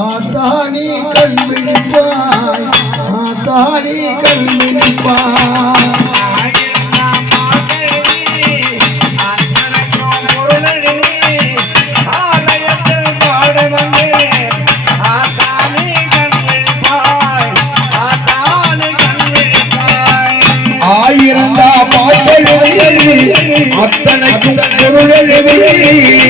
ஆத்தானி கண் விழிப்பாய் ஆத்தானி கண் விழிப்பாய். ஆயிரந்தா பாட்டெழுதி அத்தனைக்கும் பொருள் எழுதி.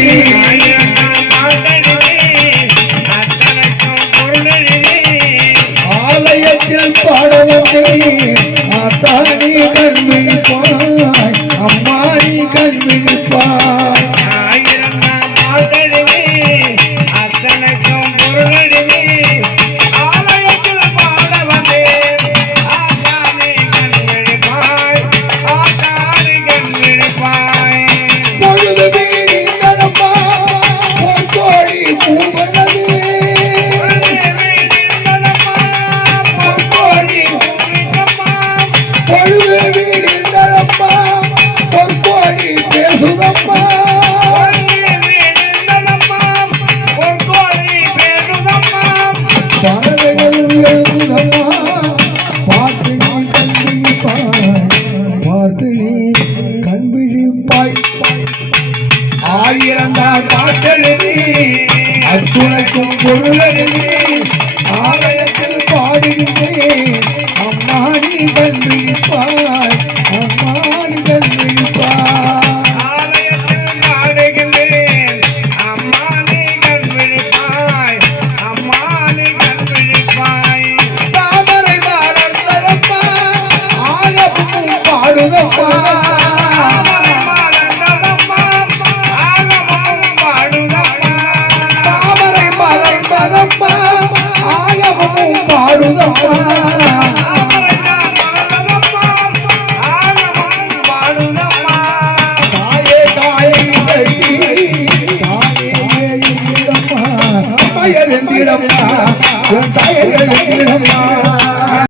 ஆயிரந்தா பாட்டெழுதி அத்துணைக்கும் பொருளெழுதி தாய வெந்திடம்மா உன் தாயை வெந்திடம்மா